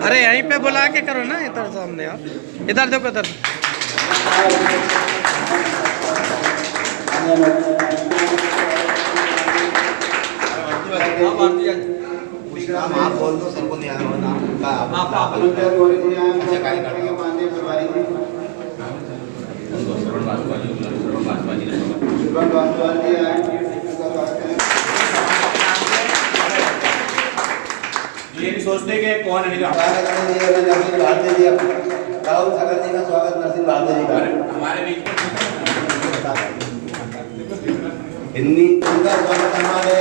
अरे यहीं पे बुला के करो ना, इधर सामने यार, इधर देखो इधर। आप बोल दो, सर को नहीं आया नाम ये भी सोचते कि कौन है भारती जी, राहुल सागर जी का स्वागत नरसिंह भारती जी का हमारे बीच हिंदी उनका स्वागत हमारे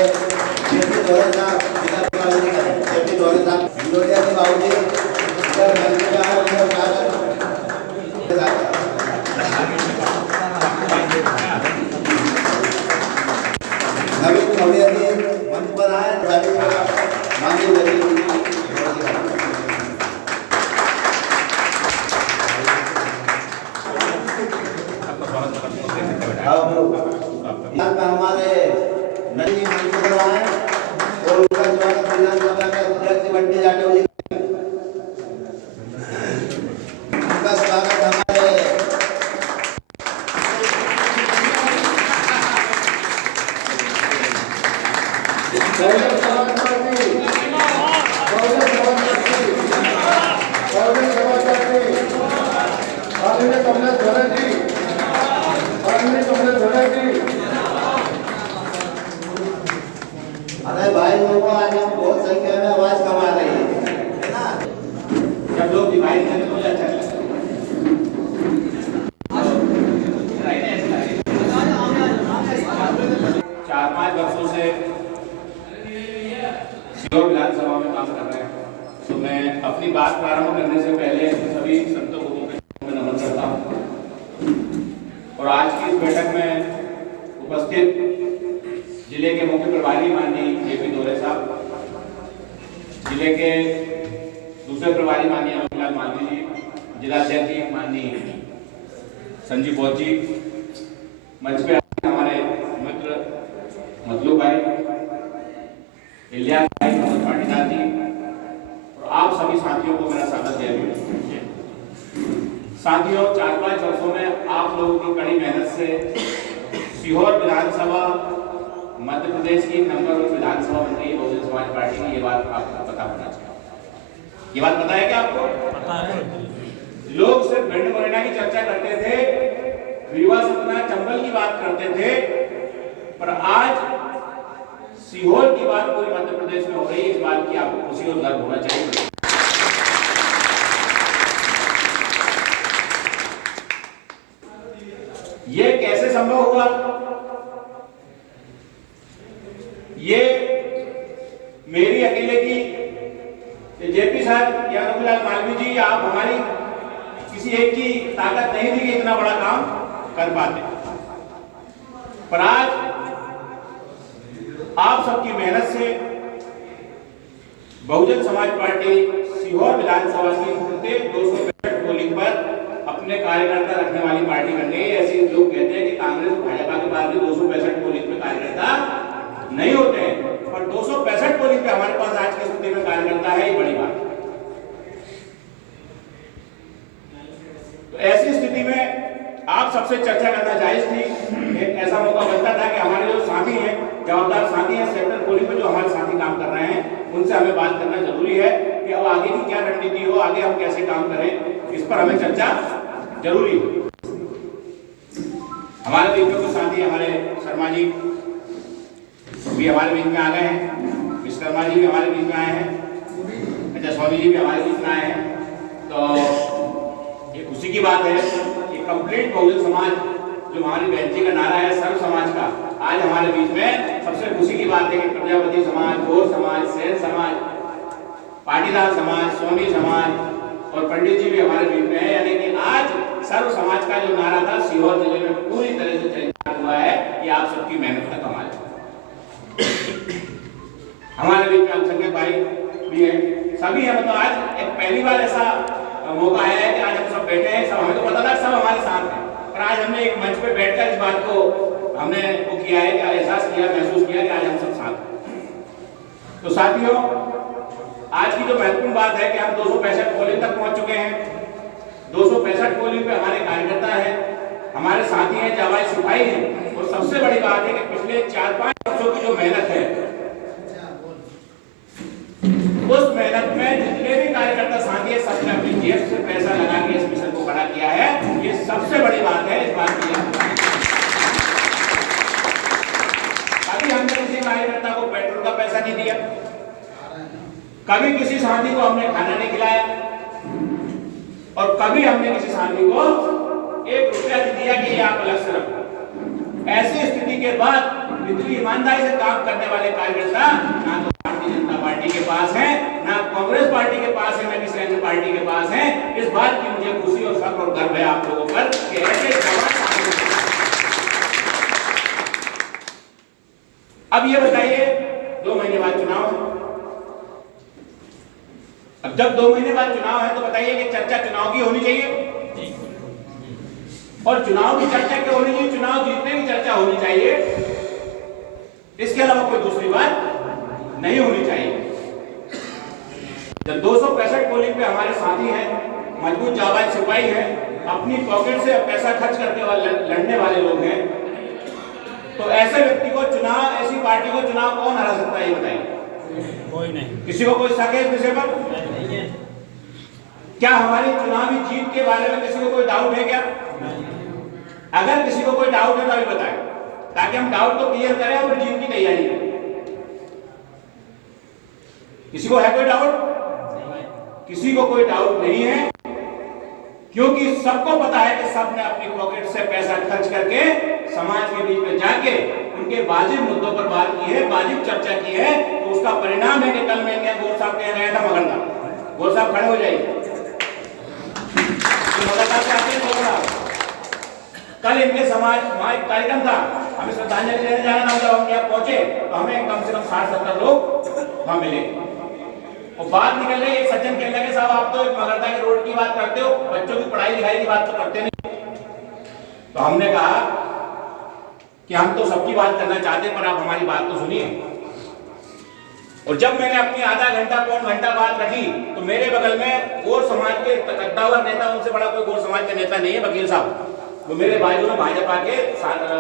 जेपी दौरे साहब जी का जेपी दौरे साहब इंडोरिया के बाबूजी सर मंत्री का है उनका स्वागत। नवीन भव्य जी मंच पर आए, माननीय हमारे नई मंच पर आए और उनका स्वागत विधानसभा के अध्यक्ष बंटी जाटव जी, उनका स्वागत हमारे अरे भाई लोगों, आज हम बहुत संख्या में आवाज कमा रही है ना, जब लोग डिवाइड करते तो अच्छा लगता है। 4-5 वर्षों से सीहोर विधानसभा में काम कर रहे हैं, तो मैं अपनी बात प्रारंभ करने से पहले सभी संतों को नमन करता हूँ। और आज की इस बैठक में उपस्थित जिले के मुख्य प्रभारी माननीय जेपी दौरे साहब, जिले के दूसरे प्रभारी माननीय अमरलाल मालवी जी, जिला अध्यक्ष माननीय संजीव बौद्ध जी, मंच पे हमारे मित्र मतलूब भाई, इलियास भाई, पाटीदार जी और आप सभी साथियों को मेरा स्वागत है। साथियों, 4-5 वर्षों में आप लोगों की कड़ी मेहनत से सीहोर विधानसभा मध्य प्रदेश की नंबर 1 विधानसभा बन गई बहुजन समाज पार्टी की। ये बात आपको पता होना चाहिए। ये बात पता है क्या आपको? पता है। लोग सिर्फ भिंड मुरैना की चर्चा करते थे, रीवा सतना चंबल की बात करते थे, पर आज सीहोर की बात पूरे मध्य प्रदेश में हो रही है। इस बात की आपको खुशी और गर्व होना चाहिए। ये कैसे संभव हुआ? ये मेरी अकेले की जेपी साहब या अमरलाल मालवी जी या आप हमारी किसी एक की ताकत नहीं थी कि इतना बड़ा काम कर पाते, पर आज आप सबकी मेहनत से बहुजन समाज पार्टी सीहोर विधानसभा की प्रत्येक 265 पोलिंग पर अपने कार्यकर्ता रखने वाली पार्टी बन गई। ऐसे लोग कहते हैं कि कांग्रेस और भाजपा के पास भी 265 पोलिंग पे कार्यकर्ता नहीं होते हैं, पर 265 पोलिंग पे हमारे पास आज की स्थिति में कार्यकर्ता है, ये बड़ी बात है। तो ऐसी स्थिति में आप सबसे चर्चा करना जायज थी। एक ऐसा मौका बनता था कि हमारे जो साथी हैं, जवाबदार साथी हैं सेक्टर पोलिंग में जो हमारे साथी काम कर रहे हैं, उनसे हमें बात करना जरूरी है कि अब आगे की क्या रणनीति हो, आगे हम कैसे काम करें, इस पर हमें चर्चा जरूरी है। हमारे बीच में कुछ साथी हमारे शर्मा जी भी हमारे बीच में आ गए हैं, विश्वकर्मा जी भी हमारे बीच में आए हैं, अच्छा स्वामी जी भी हमारे बीच में आए हैं। तो ये खुशी की बात है कि कंप्लीट बहुजन समाज जो हमारी बहन जी का नारा है सर्व समाज का, आज हमारे बीच में सबसे खुशी की बात है कि प्रजापति समाज, गौर समाज, सेन समाज, पाटीदार समाज, स्वामी समाज और पंडित जी भी हमारे बीच में है। यानी कि आज सर्व समाज का जो नारा था सीहोर जिले में पूरी तरह से चरितार्थ हुआ है। ये आप सबकी मेहनत का कमाल है। हमारे बीच में अल्पसंख्यक भाई भी है, सभी है। मतलब आज एक पहली बार ऐसा मौका आया है कि आज हम सब बैठे हैं, सब हमें तो पता था सब हमारे साथ हैं, पर आज हमने एक मंच पे बैठकर इस बात को हमने वो किया है कि एहसास किया, महसूस किया कि आज हम सब साथ हैं। तो साथियों, आज की जो महत्वपूर्ण बात है कि हम 265 पोलिंग तक पहुंच चुके हैं। 265 पोलिंग पे हमारे कार्यकर्ता हैं, हमारे साथी हैं, जाबाज सिपाही हैं। और सबसे बड़ी बात है कि पिछले 4-5 वर्षों की जो मेहनत है, उस मेहनत में जितने भी कार्यकर्ता साथी है, सबने अपनी जेब से पैसा लगा के इस मिशन को खड़ा किया है। ये सबसे बड़ी बात है इस बात की। कभी हमने किसी कार्यकर्ता को पेट्रोल का पैसा नहीं दिया, कभी किसी साथी को हमने खाना नहीं खिलाया, और कभी हमने किसी साथी को 1 रुपया नहीं दिया कि ये आप अलग से रखो। ऐसी स्थिति के बाद इतनी ईमानदारी से काम करने वाले कार्यकर्ता ना तो भारतीय जनता पार्टी के पास है, ना कांग्रेस पार्टी के पास है, ना किसी अन्य पार्टी के पास है। इस बात की मुझे खुशी और फख्र और गर्व है आप लोगों पर कि ऐसे जवान। अब ये बताइए, 2 महीने बाद चुनाव है। अब जब 2 महीने बाद चुनाव है तो बताइए कि चर्चा चुनाव की होनी चाहिए। और चुनाव की चर्चा क्यों होनी चाहिए? चुनाव जीतने की चर्चा होनी चाहिए, इसके अलावा कोई दूसरी बात नहीं होनी चाहिए। जब 265 पोलिंग पे हमारे साथी हैं, मजबूत जाबाज सिपाही हैं, अपनी पॉकेट से पैसा खर्च करके लड़ने वाले लोग हैं, तो ऐसे व्यक्ति को चुनाव, ऐसी पार्टी को चुनाव कौन हरा सकता है ये बताइए? कोई नहीं। किसी को कोई शक है इस विषय पर? क्या हमारी चुनावी जीत के बारे में किसी को कोई डाउट है क्या? अगर किसी को कोई डाउट है तो अभी बताएं, ताकि हम डाउट को क्लियर करें और जीत की तैयारी करें। किसी को है कोई डाउट? किसी को कोई डाउट नहीं है, क्योंकि सबको पता है कि सबने अपनी पॉकेट से पैसा खर्च करके समाज के बीच में जाके उनके वाजिब मुद्दों पर बात की है, वाजिब चर्चा की है। तो उसका परिणाम है कि कल मैं गोर साहब के गया था मगरदा। गोर साहब खड़े हो जाइए। कल इनके समाज वहां एक कार्यक्रम था, हमें श्रद्धांजलि देने जाना था, जब हम यहाँ पहुंचे तो हमें कम से कम 60-70 लोग वहां मिले। और बात निकल गई, एक सज्जन कहने लगे, साहब आप तो मगरदा के रोड की बात करते हो, बच्चों की पढ़ाई लिखाई की बात तो करते नहीं। तो हमने कहा कि हम तो सबकी बात करना चाहते हैं, पर आप हमारी बात तो सुनिए। और जब मैंने अपनी आधा घंटा पौन घंटा बात रखी तो मेरे बगल में गोर समाज के कद्दावर नेता, उनसे बड़ा कोई गोर समाज का नेता नहीं है, वकील साहब, वो मेरे बाजू में भाजपा के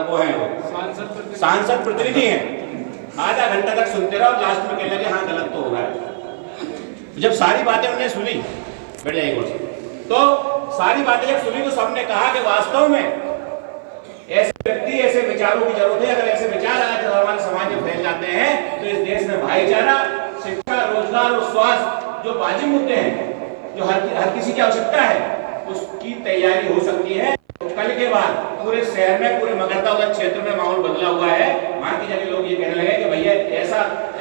वो हैं, सांसद प्रतिनिधि हैं। आधा घंटा तक सुनते रहो, लास्ट में कहने लगे हाँ गलत तो हो रहा है। जब सारी बातें उन्होंने सुनी, बैठ जाइए गोर साहब, तो सारी बातें जब सुनी तो सबने कहा कि वास्तव में ऐसे व्यक्ति, ऐसे विचारों की जरूरत है। अगर ऐसे विचार आज हमारे समाज में फैल जाते हैं तो इस देश में भाईचारा, शिक्षा, रोजगार और स्वास्थ्य जो वाजिब मुद्दे हैं, जो हर किसी की आवश्यकता है, उसकी तैयारी हो सकती है। तो कल के बाद पूरे शहर में, पूरे मगरदा क्षेत्र में माहौल बदला हुआ है। वहां की जगह लोग ये कहने लगे कि भैया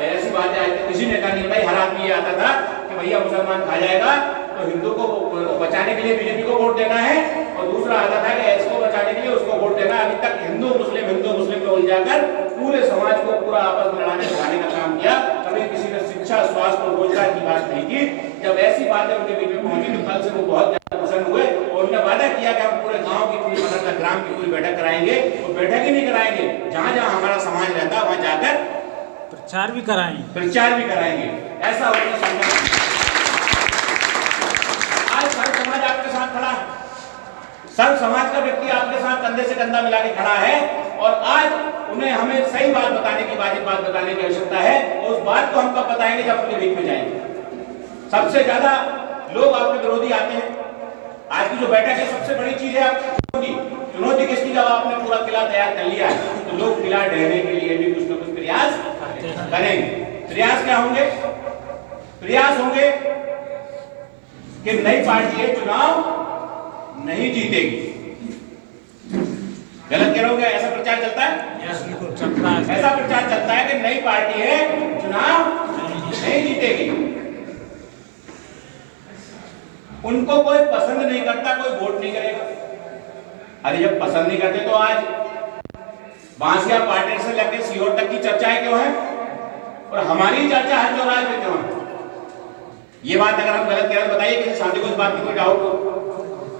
ऐसी बातें आज तक किसी नेता नहीं बताई। हर आदमी ये आता था कि भैया मुसलमान खा जाएगा तो हिंदू को बचाने के लिए बीजेपी को वोट देना है, और दूसरा आता था कि इसको बचाने के लिए उसको वोट देना है। अभी तक हिंदू मुस्लिम में उलझाकर पूरे समाज को पूरा आपस में लड़ाने झगड़ाने का काम किया। कभी किसी ने शिक्षा, स्वास्थ्य और रोजगार की बात नहीं की। जब ऐसी बातें उनके बीच में पहुंची तो कल से वो बहुत ज्यादा प्रसन्न हुए और उन्होंने वादा किया कि हम पूरे गांव की, पूरी मगरदा ग्राम की पूरी बैठक कराएंगे। और बैठक ही नहीं कराएंगे, जहां जहां हमारा समाज रहता है वहां जाकर प्रचार भी कराएंगे। ऐसा होगा। आज सर्व समाज आपके साथ खड़ा है, सर्व समाज का व्यक्ति आपके साथ कंधे से कंधा मिला के खड़ा है, और आज उन्हें हमें सही बात बताने की, वाजिब बात बताने की आवश्यकता है। और उस बात को हम कब बताएंगे? जब उनके बीच में जाएंगे। सबसे ज्यादा लोग आपके विरोधी आते हैं। आज की जो बैठक है सबसे बड़ी चीज है आपकी चुनौती किसकी? जब आपने पूरा किला तैयार कर लिया है तो लोग किला ढहने के लिए भी कुछ न कुछ प्रयास करेंगे। प्रयास क्या होंगे? प्रयास होंगे कि नई पार्टी है चुनाव नहीं जीतेगी। गलत कह रहा हूं क्या? ऐसा प्रचार चलता है? ऐसा प्रचार चलता है कि नई पार्टी है चुनाव नहीं जीतेगी। उनको कोई पसंद नहीं करता, कोई वोट नहीं करेगा। अरे जब पसंद नहीं करते तो आज बांसिया पार्टी से लेकर सीहोर तक की चर्चाएं क्यों है? और हमारी चर्चा हर चौराहे पे क्यों है? ये बात अगर हम गलत कह रहे हैं बताइए, किसी साथी को इस बात में कोई डाउट हो?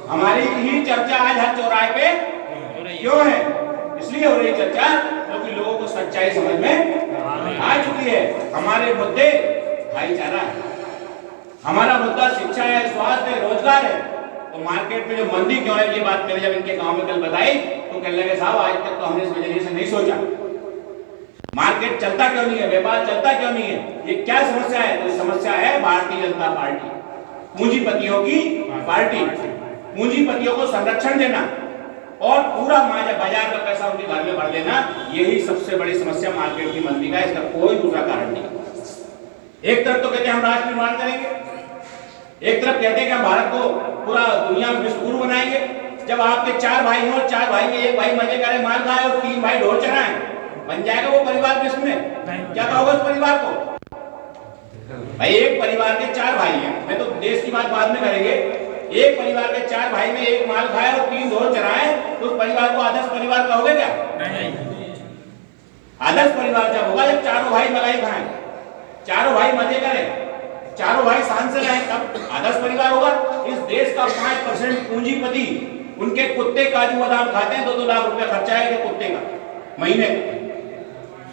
हमारी ही चर्चा आज हर चौराहे पे क्यों है? इसलिए हो रही चर्चा क्योंकि लोगों को सच्चाई समझ में आ चुकी है। हमारे मुद्दे भाईचारा है, हमारा मुद्दा शिक्षा है, स्वास्थ्य है, रोजगार है। तो मार्केट में जो मंदी क्यों है, ये बात मैंने जब इनके गांव में कल बताई तो कहने लगे साहब आज तक तो हमने इस नजरिए से नहीं सोचा, मार्केट चलता क्यों नहीं है, व्यापार चलता क्यों नहीं है, ये क्या समस्या है? तो समस्या है भारतीय जनता पार्टी, पूंजीपतियों की पार्टी, पूंजीपतियों को संरक्षण देना और पूरा बाजार का पैसा उनके घर में भर देना, यही सबसे बड़ी समस्या मार्केट की मंदी का है। इसका कोई दूसरा कारण नहीं। एक तरफ तो कहते हैं हम राष्ट्र निर्माण करेंगे, एक तरफ कहते हैं कि हम भारत को पूरा दुनिया में विश्वगुरु बनाएंगे। जब आपके 4 भाई हो और 4 भाई में एक भाई मजे करे माल खाए और 3 भाई ढोल चढ़ाए, बन जाएगा वो परिवार विश्व में? क्या कहोगे उस परिवार को? भाई एक परिवार के 4 भाई हैं, मैं तो देश की बात बाद में करेंगे, एक परिवार के 4 भाई में एक माल खाए और 3 ढोल चढ़ाए, तो उस परिवार को आदर्श परिवार कहोगे क्या? आदर्श परिवार जब होगा जब चारों भाई मलाई खाएं, चारों भाई मजे करें, चारों भाई शान से रहें, तब आदर्श परिवार होगा। इस देश का 5% पूंजीपति उनके कुत्ते काजू बादाम खाते हैं, 2-2 लाख रुपया खर्चा है कुत्ते का महीने,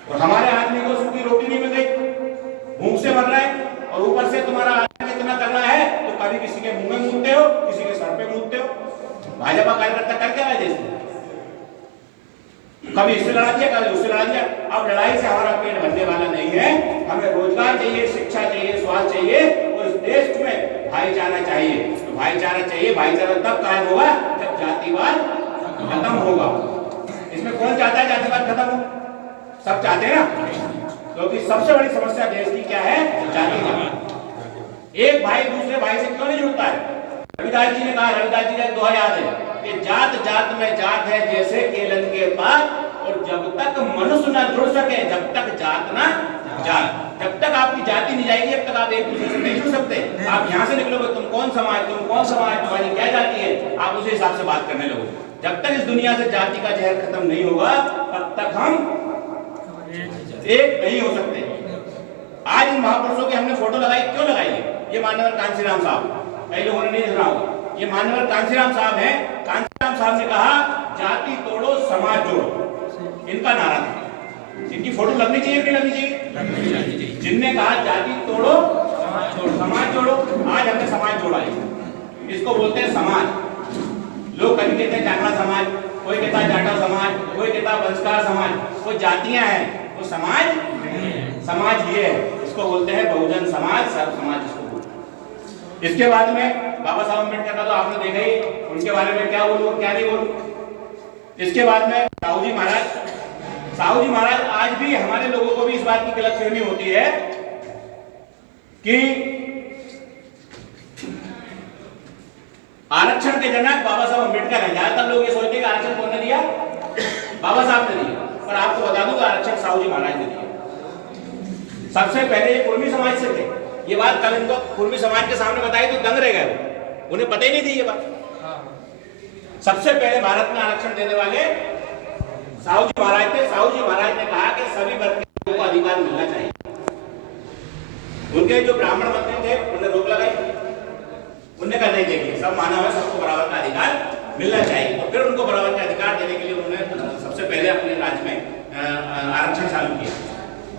और हमारे आदमी को सूखी रोटी नहीं मिल रही, भूख से मर रहा है, और ऊपर से तुम्हारा आदमी इतना करना है तो कभी किसी के मुंह में मूतते हो, किसी के सर पे मूतते हो। भाजपा कार्यकर्ता कर क्या रहा है देश में? कभी इससे लड़ा दिया, कभी उससे लड़ा दिया। अब लड़ाई से हमारा पेट भरने वाला नहीं है, हमें रोजगार चाहिए, शिक्षा चाहिए, स्वास्थ्य चाहिए, और इस देश में भाईचारा चाहिए। तो भाईचारा चाहिए, भाईचारा तब कायम होगा जब जातिवाद खत्म होगा। इसमें कौन चाहता है जातिवाद खत्म हो? सब चाहते हैं ना, क्योंकि सबसे बड़ी समस्या देश की क्या है? जातिवाद। एक भाई दूसरे भाई से क्यों नहीं जुड़ता है? रविदास जी ने कहा, रविदास जी का दोहा याद है कि जात जात में जात है जैसे केलन के पात, और जब तक मनुष्य न जुड़ सके जब तक जात ना जात। जब तक आपकी जाति नहीं जाएगी तब तक आप एक दूसरे से नहीं जुड़ सकते। आप यहाँ से निकलोगे तुम कौन समाज, तुम कौन समाज, तुम्हारी क्या जाति है, आप उसी हिसाब से बात करने लगोगे। जब तक इस दुनिया से जाति का जहर खत्म नहीं होगा तब तक हम एक नहीं हो सकते। आज इन महापुरुषों की हमने फोटो लगाई, क्यों लगाई है? ये मानवर कांसीराम साहब, कई लोगों ने नहीं सुना होगा, ये मानवर कांसीराम साहब हैं। कांसीराम साहब ने कहा जाति तोड़ो समाज जोड़ो, इनका नारा था। इनकी फोटो लगनी चाहिए कि नहीं लगनी चाहिए? जिनने कहा जाति तोड़ो समाज जोड़ो, आज हमने समाज जोड़ा है, इसको बोलते हैं समाज। लोग कभी कहते हैं जाटवा समाज, कोई कहता है जाटा समाज, कोई कहता है वंशकार समाज, वो जातियां हैं, वो समाज समाज ये है, इसको बोलते हैं बहुजन समाज, सर्व समाज इसको बोलते हैं। इसके बाद में बाबा साहब अम्बेडकर का तो आपने देखा ही, उनके बारे में क्या बोलूं क्या नहीं बोलूं। इसके बाद में साहू जी महाराज आज भी हमारे लोगों को भी इस बात की गलतफहमी होती है कि आरक्षण के जनक बाबा साहब अम्बेडकर हैं। ज्यादातर लोग ये सोचते हैं कि आरक्षण कौन ने दिया? बाबा साहब ने दिया, पर आपको बता दूं आरक्षण साहू जी महाराज ने दिया। सबसे पहले ये कुर्मी समाज से थे। ये बात कल इनको कुर्मी समाज के सामने बताई तो दंग रह गए, उन्हें पता ही नहीं थी ये बात। सबसे पहले भारत में आरक्षण देने वाले साहू जी महाराज थे। साहू जी महाराज ने कहा कि सभी वर्ग के लोगों को अधिकार मिलना चाहिए। उनके जो ब्राह्मण मंत्री थे उन्हें रोक लगाई, उन्होंने कहा नहीं, देखिए सब मानव है, सबको बराबर का अधिकार मिलना चाहिए। तो फिर उनको बराबर का अधिकार देने के लिए उन्होंने सबसे पहले अपने राज्य में आरक्षण चालू किया।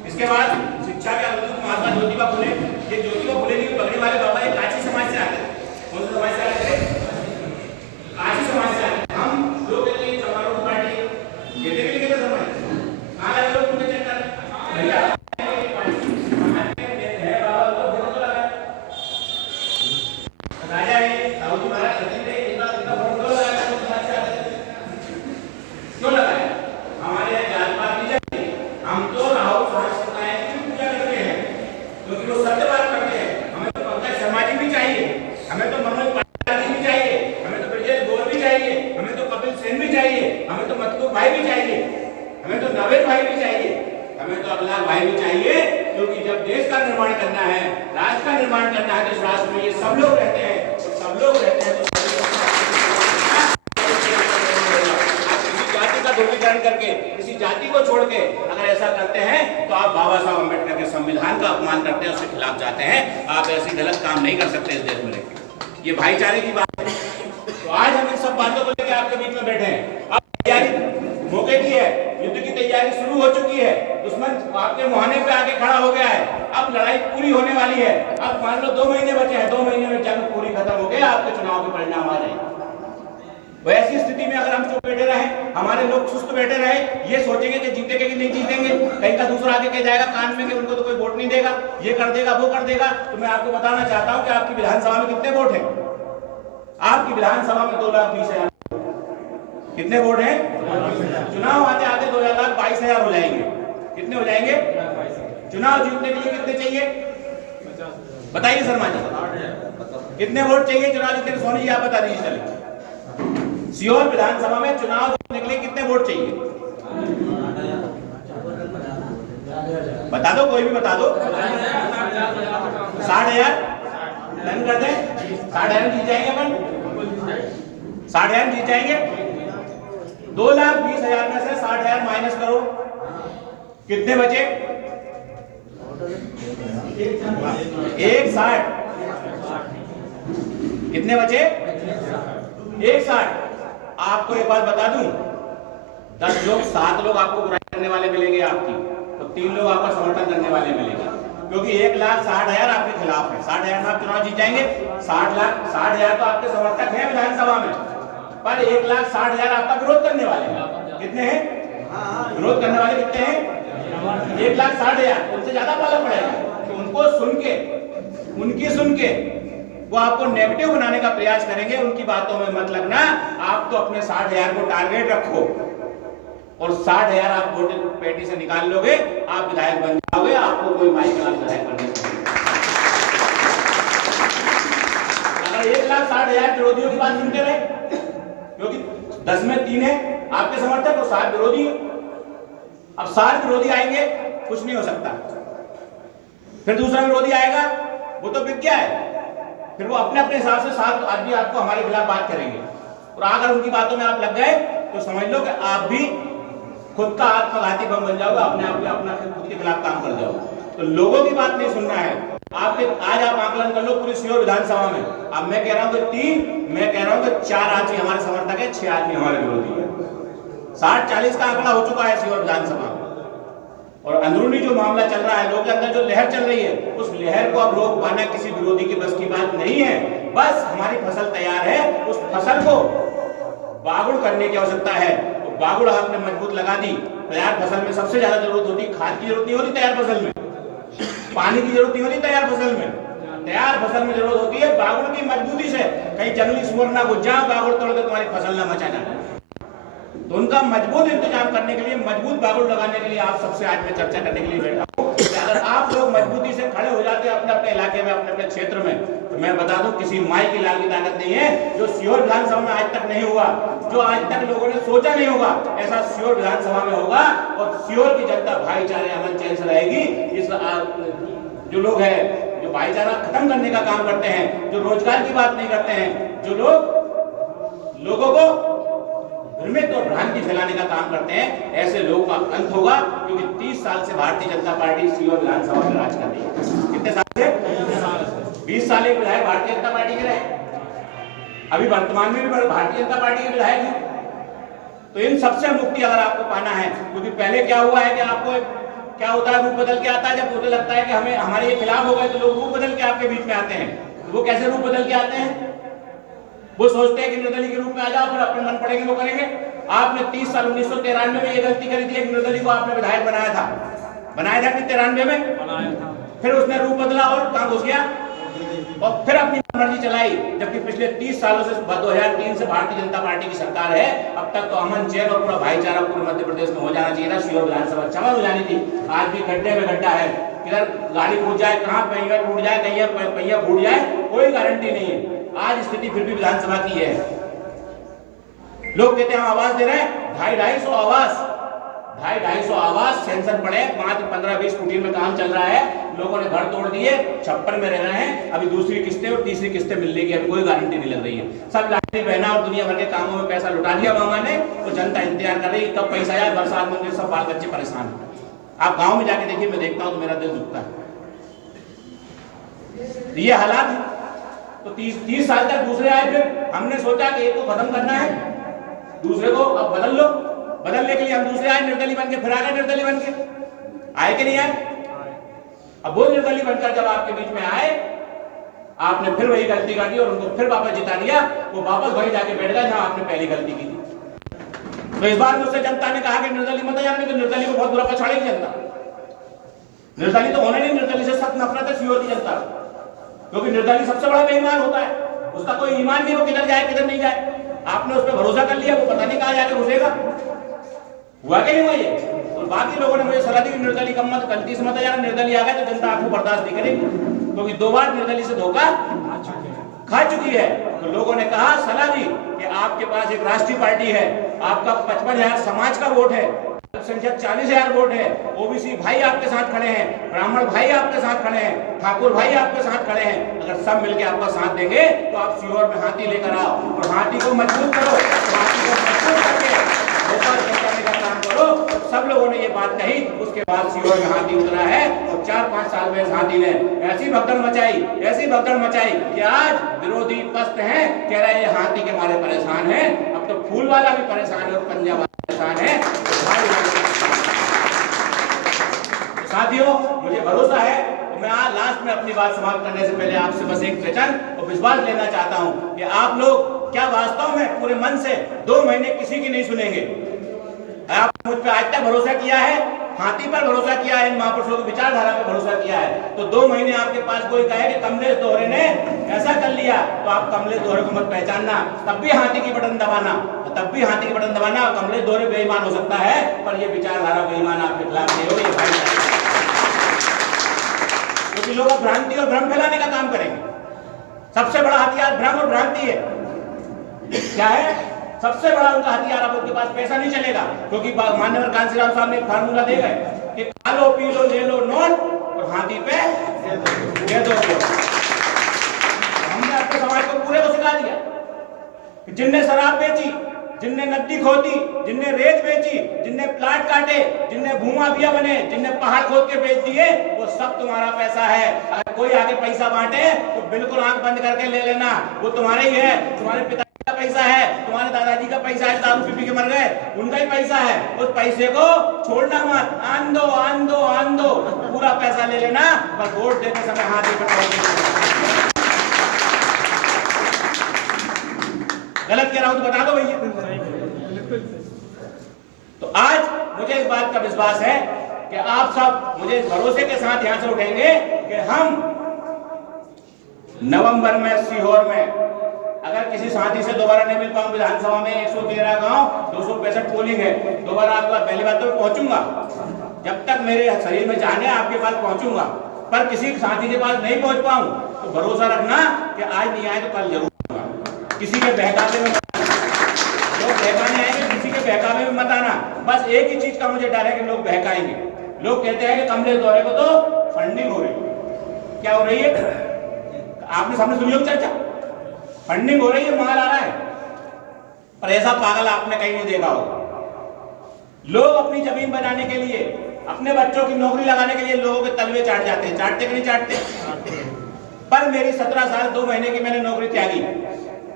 इसके बाद शिक्षा के अवधूत महात्मा ज्योतिबा फुले, ये ज्योतिबा फुले जी पगड़ी वाले बाबा ये काची समाज से आते थे। कौन से समाज से आते थे? काची समाज से आते। हम लोग कहते हैं चमारों पार्टी कहते समाज कहाँ लगे लोग उनके चेक कर भैया राजा है साहू जी महाराज सचिन थे, इतना फोटो लगाया क्यों लगाया? हमारे यहाँ जात पात नहीं चाहिए, हम तो राहुल सांस्कृतिक की पूजा करते हैं क्योंकि वो सत्य बात करते हैं। हमें तो पंकज शर्मा जी भी चाहिए, हमें तो मनोज पाटिल जी भी चाहिए, हमें तो ब्रजेश गोयल भी चाहिए, हमें तो कपिल सेन भी चाहिए, हमें तो मतलूब भाई भी चाहिए, हमें तो नवेद भाई भी चाहिए, हमें तो अगला भाई भी चाहिए। क्योंकि जब देश का निर्माण करना है, राष्ट्र का निर्माण करना है, तो इस राष्ट्र में ये सब लोग रहते हैं, तो सब लोग रहते हैं तो ध्रुवीकरण करके किसी जाति को छोड़ के अगर ऐसा करते हैं तो आप बाबा साहब अम्बेडकर के संविधान का अपमान करते हैं, उसके खिलाफ जाते हैं। आप ऐसी गलत काम नहीं कर सकते इस देश में रहकर। ये भाईचारे की बात है। तो आज हम इन सब बातों को लेकर आपके बीच में बैठे हैं। अब तैयारी मौके की है, युद्ध की तैयारी शुरू हो चुकी है। दुश्मन आपके मुहाने पे आके खड़ा हो गया है। अब लड़ाई पूरी होने वाली है। अब मान लो 2 महीने बचे हैं, 2 महीने में जंग पूरी खत्म हो गई, आपके चुनाव के परिणाम आ जाएंगे। वैसी स्थिति में अगर हम चुप बैठे रहे, हमारे लोग सुस्त बैठे रहे, ये सोचेंगे कि जीतेंगे कि नहीं जीतेंगे, कहीं का दूसरा आगे कह जाएगा कान में कि उनको तो कोई वोट नहीं देगा, ये कर देगा वो कर देगा, तो मैं आपको बताना चाहता हूं कि आपकी विधानसभा में कितने वोट हैं? आपकी विधानसभा में 2,20,000। कितने वोट हैं? चुनाव आते आते 2,22,000 हो जाएंगे। कितने हो जाएंगे? चुनाव जीतने के लिए कितने चाहिए बताइए शर्मा जी, कितने वोट चाहिए चुनाव जीतने के? सोनी जी आप बता दीजिए। चलिए, सीहोर विधानसभा में चुनाव जीतने के लिए कितने वोट चाहिए? बता दो, कोई भी बता दो। 60,000 डन कर दें। 60,000 जीत जाएंगे अपन, 60,000 जीत जाएंगे। 2,20,000 में से 60,000 माइनस करो, कितने बचे? 160। कितने बचे? 160। आपको एक बात बता दूं, 10 लोग 7 लोग आपको बुराई करने वाले मिलेंगे आपकी, तो 3 लोग आपका समर्थन करने वाले मिलेंगे, क्योंकि 1,60,000 आपके खिलाफ है। 60,000 में आप चुनाव जीत जाएंगे। 60,000 तो आपके समर्थक हैं विधानसभा में, पर 1,60,000 आपका विरोध करने वाले हैं। कितने हैं विरोध करने वाले? कितने हैं? 1,60,000। उनसे ज्यादा पाला पड़ेगा, तो उनको सुन के वो आपको नेगेटिव बनाने का प्रयास करेंगे। उनकी बातों में मत लगना। आप तो अपने 60,000 को टारगेट रखो, और 60,000 आप वोट पेटी से निकाल लोगे, आप विधायक बन जाओगे। आपको कोई माइक का विधायक बनने चाहिए। अगर 1,60,000 विरोधियों की बात सुनते रहे, क्योंकि 10 में 3 है आपके समर्थक और 7 विरोधी, अब 7 विरोधी आएंगे, कुछ नहीं हो सकता। फिर दूसरा विरोधी आएगा, वो तो बिक गया है, फिर वो अपने अपने हिसाब से 7 आदमी आपको हमारे खिलाफ बात करेंगे, और अगर उनकी बातों में आप लग गए तो समझ लो कि आप भी खुद का आत्मघाती बम बन जाओगे, अपने आप अपना खुद के खिलाफ काम कर जाओगे। तो लोगों की बात नहीं सुनना है। आपके आज आप आकलन कर लो पूरी सीहोर विधानसभा में। अब मैं कह रहा हूं कि 3, मैं कह रहा हूं कि 4 आदमी हमारे समर्थक है, 6 आदमी हमारे विरोधी है। 60-40 का आंकड़ा हो चुका है सीहोर विधानसभा में। और अंदरूनी जो मामला चल रहा है, लोगों के अंदर जो लहर चल रही है, उस लहर को अब रोक पाना किसी विरोधी की बस की बात नहीं है। बस हमारी फसल तैयार है, उस फसल को बागुड़ करने की आवश्यकता है। तो बागुड़ आपने मजबूत लगा दी। तैयार फसल में सबसे ज्यादा जरूरत होती, खाद की जरूरत नहीं होती तैयार फसल में, पानी की जरूरत नहीं होती तैयार फसल में। तैयार फसल में जरूरत होती है बागुड़ की मजबूती से। कहीं जंगली सुअर ना घुस जाए, बागुड़ तोड़ के तुम्हारी फसल ना मचा जाए। तो उनका मजबूत इंतजाम करने के लिए, मजबूत बागुड़ लगाने के लिए आप सबसे आज मैं चर्चा करने के लिए बैठा हूं। अगर आप लोग मजबूती से खड़े हो जाते हैं अपने अपने इलाके में, अपने अपने क्षेत्र में, तो मैं बता दूं किसी माई की लाल की ताकत नहीं है। जो सीहोर विधानसभा में आज तक नहीं हुआ, जो आज तक लोगों ने सोचा नहीं होगा, ऐसा सीहोर विधानसभा में होगा। और सीहोर की जनता भाईचारे अमन चैन से रहेगी। इस जो लोग हैं जो भाईचारा खत्म करने का काम करते हैं, जो रोजगार की बात नहीं करते हैं, जो लोगों को भ्रमित और भ्रांति फैलाने का काम करते हैं, ऐसे लोगों का अंत होगा। क्योंकि 30 साल से भारतीय जनता पार्टी सीहोर विधानसभा में राज कर रही है। कितने साल से? 20 साल एक विधायक भारतीय जनता पार्टी के रहे, अभी वर्तमान में भी भारतीय जनता पार्टी के विधायक हैं। तो इन सबसे मुक्ति अगर आपको पाना है, क्योंकि पहले क्या हुआ है कि आपको क्या होता है, रूप बदल के आता है। जब मुझे लगता है कि हमें हमारे ये खिलाफ हो गए, तो लोग रूप बदल के आपके बीच में आते हैं। वो कैसे रूप बदल के आते हैं? वो सोचते हैं कि निर्दलीय के रूप में आ जाओ, फिर अपने मन पड़ेंगे वो करेंगे। आपने 30 साल 1993 में ये गलती करी थी, निर्दलीय को आपने विधायक बनाया था कि 93 में बनाया था। फिर उसने रूप बदला और कहां घुस गया, और फिर अपनी मर्जी चलाई। जबकि पिछले 30 सालों से 2003 से भारतीय जनता पार्टी की सरकार है। अब तक तो अमन चैन और पूरा भाईचारा पूरे मध्य प्रदेश में हो जाना चाहिए था। सीहोर विधानसभा चमन हो जानी थी। आज भी गड्ढे में गड्ढा है, किधर गाड़ी फूट जाए, कहां पहिया टूट जाए, कहीं पहिया फूट जाए, कोई गारंटी नहीं है। आज स्थिति फिर भी विधानसभा की है। लोग कहते हैं हम आवाज दे रहे हैं, 250 आवास सेंसर पड़े, मात्र 15-20 कुटीर में काम चल रहा है। लोगों ने घर तोड़ दिए, 56 में रह रहे हैं। अभी दूसरी किस्तें और तीसरी किस्तें मिलने की अभी कोई गारंटी नहीं लग रही है। सब लाठी बहना और दुनिया भर के कामों में पैसा लुटा दिया गंगा ने, तो जनता इंतजार कर रही है कब पैसा आए। बरसात में सब बाल बच्चे परेशान हैं। आप गाँव में जाके देखिए, मैं देखता हूँ तो मेरा दिल दुखता है। ये हालात है। तो 30 साल तक दूसरे आए, फिर हमने सोचा कि एक को खत्म करना है, दूसरे को अब बदल लो। बदलने के लिए हम दूसरे आए निर्दलीय बन के, फिर आ गए निर्दलीय बन के, आए कि नहीं आए? अब वो निर्दलीय बनकर जब आपके बीच में आए, आपने फिर वही गलती कर दी और उनको फिर वापस जिता दिया। वो वापस वही जाके बैठ गए जहां आपने पहली गलती की थी। तो इस बार मुझसे जनता ने कहा कि निर्दलीय मत जाने, तो निर्दलीय को बहुत बुरा पछाड़ेगी जनता। निर्दलीय तो होने नहीं, निर्दलीय से सख्त नफरत है सीहोर की जनता, क्योंकि निर्दलीय सबसे बड़ा बेईमान होता है। उसका कोई ईमान नहीं, वो किधर जाए किधर नहीं जाए। आपने उस पर भरोसा कर लिया, वो पता नहीं कहां जाके घुसेगा। हुआ कि नहीं हुआ ये? और बाकी लोगों ने मुझे सलाह दी कि निर्दलीय कम मत, गलती से मत जाना, निर्दलीय आ गए तो जनता आपको बर्दाश्त नहीं करेगी, क्योंकि 2 बार निर्दलीय से धोखा खा चुकी है। तो लोगों ने कहा, सलाह दी कि आपके पास एक राष्ट्रीय पार्टी है, आपका 55,000 समाज का वोट है, अल्पसंख्यक 40,000 वोट है, ओबीसी भाई आपके साथ खड़े हैं, ब्राह्मण भाई आपके साथ खड़े हैं, ठाकुर भाई आपके साथ खड़े हैं। अगर सब मिलके आपका साथ देंगे तो आप सीहोर में हाथी लेकर आओ और हाथी को मजबूत करो, हाथी को मजबूत करके भोपाल पहुंचाने का काम करो। सब लोगों ने ये बात कही, उसके बाद सीहोर में हाथी उतरा है और 4-5 साल में इस हाथी ने ऐसी भगदड़ मचाई, ऐसी भगदड़ मचाई कि आज विरोधी पस्त हैं, कह रहे हैं ये हाथी के मारे परेशान है। अब तो फूल वाला भी परेशान है और पंजा वाला परेशान है। साथियों, मुझे भरोसा है, मैं आज लास्ट में अपनी बात समाप्त करने से पहले आपसे बस एक वचन और विश्वास लेना चाहता हूं कि आप लोग क्या वास्तव में पूरे मन से 2 महीने किसी की नहीं सुनेंगे। आप मुझ पर आज तक भरोसा किया है, हाथी पर भरोसा किया है, इन महापुरुषों की विचारधारा पर भरोसा किया है, तो 2 महीने आपके पास कोई कहे कि कमलेश दोहरे ने ऐसा कर लिया, तो आप कमलेश दोहरे को मत पहचानना, तब भी हाथी की बटन दबाना, तब भी हाथी की बटन दबाना। कमलेश दोहरे बेईमान हो सकता है, पर ये विचारधारा बेईमान आपके खिलाफ नहीं होगी, ये भाई, क्योंकि लोग अब भ्रांति और भ्रम फैलाने का काम करेंगे। सबसे बड़ा हथियार भ्रम और भ्रांति है। क्या है सबसे बड़ा उनका हथियार? अब उनके पास पैसा नहीं चलेगा, क्योंकि माननीय कांसीराम साहब ने एक फार्मूला दे गए कि खा लो पी लो ले लो नोट और हाथी पे दे दो। हमने अपने समाज को पूरे को सिखा दिया कि जिनने शराब बेची, जिनने नकदी खोदी, जिनने रेत बेची, जिनने प्लाट काटे, जिनने भूमाफिया बने, जिनने पहाड़ खोद के बेच दिए, वो सब तुम्हारा पैसा है। अगर कोई आगे पैसा बांटे तो बिल्कुल आंख बंद करके ले लेना, वो तुम्हारा ही है। तुम्हारे पिता का पैसा है, तुम्हारे दादाजी का पैसा है, दारू पी के मर गए, उनका ही पैसा है। उस पैसे को छोड़ना मत, आन दो आन दो आन दो, पूरा पैसा ले लेना, पर वोट देते समय हाथ ही पकड़ो। गलत कह रहा हूं तो बता दो भैया। तो आज मुझे इस बात का विश्वास है कि आप सब मुझे इस भरोसे के साथ यहां से उठेंगे कि हम नवंबर में सीहोर में अगर किसी साथी से दोबारा नहीं मिल पाऊं, विधानसभा में 113 गांव 265 पोलिंग है, दोबारा आपका पहली बात तो पहुंचूंगा, जब तक मेरे शरीर में जान है आपके पास पहुंचूंगा। पर किसी साथी के पास नहीं पहुंच पाऊं तो भरोसा रखना कि आज नहीं आए तो कल जरूर आऊंगा। किसी के बहकावे में लोग बहकाने आएंगे, किसी के बहकावे में मत आना। बस एक ही चीज का मुझे डर है कि लोग बहकाएंगे। लोग कहते हैं कि कमलेश दोहरे को तो फंडिंग हो रही। क्या हो रही है? आपने सामने सुनी हो चर्चा, फंडिंग हो रही है, माल आ रहा है, पर ऐसा पागल आपने कहीं नहीं देखा होगा। लोग अपनी जमीन बनाने के लिए, अपने बच्चों की नौकरी लगाने के लिए लोगों के तलवे चाट जाते हैं। चाटते कि नहीं चाटते? पर मेरी 17 साल 2 महीने की मैंने नौकरी त्यागी।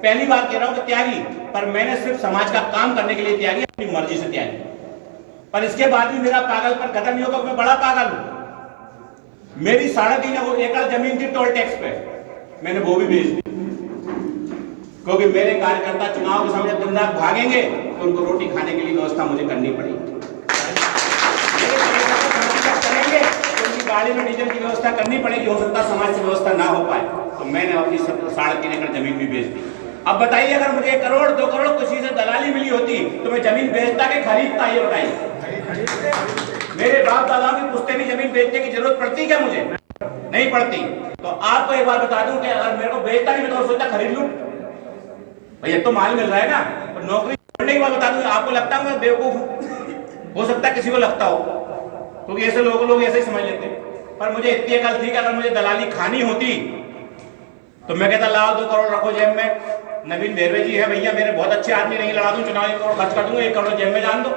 पहली बार कह रहा हूं कि त्यागी, पर मैंने सिर्फ समाज का काम करने के लिए त्यागी, अपनी मर्जी से त्यागी। पर इसके बाद भी मेरा पागलपन खत्म नहीं होगा। मैं बड़ा पागल हूं। मेरी 3.5 एकड़ जमीन थी टोल टैक्स पे, मैंने वो भी बेच दी, क्योंकि मेरे कार्यकर्ता चुनाव के समय दिन रात भागेंगे तो उनको रोटी खाने के लिए व्यवस्था मुझे करनी पड़ेगी। चलेंगे तो उनकी गाड़ी में डीजल की व्यवस्था करनी पड़ेगी। हो सकता समाज से व्यवस्था ना हो पाए, तो मैंने अपनी 3.5 एकड़ जमीन भी बेच दी। अब बताइए, अगर मुझे 1 करोड़ 2 करोड़ किसी से दलाली मिली होती तो मैं जमीन बेचता कि खरीदता? ये बताइए। मेरे बाप दादाओं की पुश्तैनी जमीन बेचने की जरूरत पड़ती क्या? मुझे नहीं पड़ती। तो आपको एक बार बता दूं कि अगर मेरे को बेचता नहीं, मैं तो सोचता खरीद लूं भैया, तो माल मिल रहा है ना। और नौकरी छोड़ने के बाद बता दूं, आपको लगता है मैं बेवकूफ हूं? हो सकता है किसी को लगता हो, क्योंकि ऐसे लोग ऐसे ही समझ लेते हैं। पर मुझे इतनी अकल थी कि अगर मुझे दलाली खानी होती तो मैं कहता लाओ 2 करोड़ रखो जेब में। नवीन भेरवे जी है भैया, मेरे बहुत अच्छे आदमी, नहीं लड़ा दूं चुनाव, 1 करोड़ खर्च कर दूंगा, 1 करोड़ जेब में जान दो।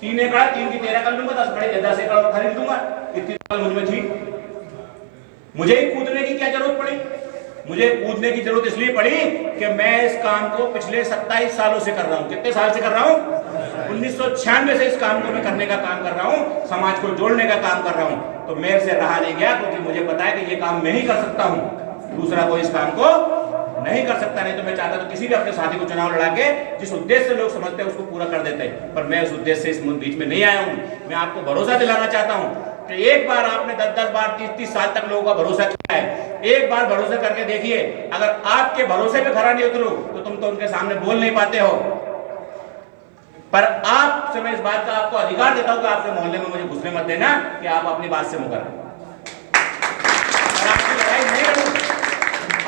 3 एकड़ 3 की 13 कर लूंगा, 10 एकड़ खरीद दूंगा। इतनी अकल मुझ में थी। मुझे ही कूदने की क्या जरूरत पड़ी? मुझे कूदने की जरूरत इसलिए पड़ी कि मैं इस काम को पिछले 27 सालों से कर रहा हूं। कितने साल से कर रहा हूं? 1996 से इस काम को मैं करने का काम कर रहा हूं, समाज को जोड़ने का काम कर रहा हूं। तो मेरे से रहा नहीं गया, क्योंकि मुझे पता है कि ये काम मैं ही कर सकता हूं, दूसरा कोई इस काम को नहीं कर सकता। नहीं तो मैं चाहता तो किसी भी अपने साथी को चुनाव लड़ा के जिस उद्देश्य से लोग समझते हैं उसको पूरा कर देते हैं, पर मैं उस उद्देश्य से इस बीच में नहीं आया हूं। मैं आपको भरोसा दिलाना चाहता हूं कि एक बार आपने 10-10 बार 30-30 साल तक लोगों का भरोसा किया है, एक बार भरोसा करके देखिए। अगर आपके भरोसे पे खरा नहीं उतरू तो तुम तो उनके सामने बोल नहीं पाते हो, पर आपसे मैं इस बात का आपको अधिकार देता हूं कि आपके मोहल्ले में मुझे घुसने मत देना कि आप अपनी बात से मुकर आपकी लड़ाई नहीं लड़ूं,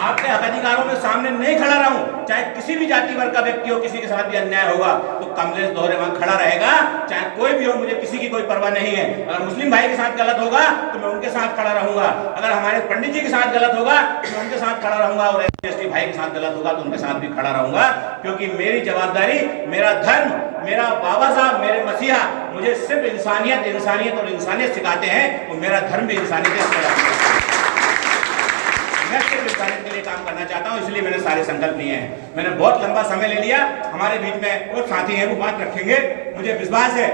आपके हक अधिकारों में सामने नहीं खड़ा रहूं। चाहे किसी भी जाति वर्ग का व्यक्ति हो, किसी के साथ भी अन्याय होगा तो कमलेश दोहरे वहां खड़ा रहेगा, चाहे कोई भी हो, मुझे किसी की कोई परवाह नहीं है। अगर मुस्लिम भाई के साथ गलत होगा तो मैं उनके साथ खड़ा रहूंगा, अगर हमारे पंडित जी के साथ गलत होगा तो मैं उनके साथ खड़ा रहूंगा, और एसटी भाई के साथ गलत होगा तो उनके साथ भी खड़ा रहूंगा। क्योंकि मेरी जवाबदारी, मेरा धर्म, मेरा बाबा साहब, मेरे मसीहा मुझे सिर्फ इंसानियत और इंसानियत सिखाते हैं, और मेरा धर्म भी इंसानियत सिखाता है। मैं सिर्फ इंसानियत के लिए काम करना चाहता हूं, इसलिए मैंने सारे संकल्प लिए हैं। मैंने बहुत लंबा समय ले लिया, हमारे बीच में और साथी हैं वो बात रखेंगे। मुझे विश्वास है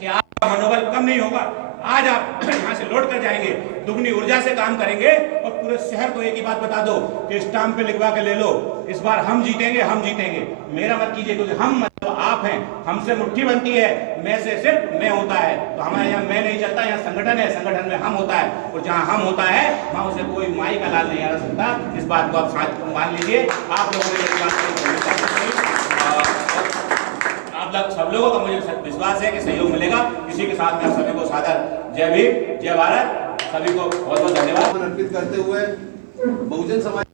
कि आपका मनोबल कम नहीं होगा। आज आप यहाँ से लौट कर जाएंगे, दुगनी ऊर्जा से काम करेंगे, और पूरे शहर को एक ही बात बता दो कि स्टाम्प पे लिखवा के ले लो, इस बार हम जीतेंगे, हम जीतेंगे। मेरा मत कीजिए, क्योंकि हम मतलब आप हैं, हमसे मुट्ठी बनती है, मैं से सिर्फ मैं होता है। तो हमारे यहाँ मैं नहीं चलता, यहाँ संगठन है, संगठन में हम होता है, और जहाँ हम होता है वहाँ उसे कोई माई का लाल नहीं आ सकता। इस बात को आप साथ मान लीजिए। आप लोगों ने मेरी बात सब लोगों का मुझे विश्वास है कि सहयोग मिलेगा। इसी के साथ मैं सभी को सादर जय भीम, जय भारत, सभी को बहुत बहुत धन्यवाद अर्पित करते हुए बहुजन समाज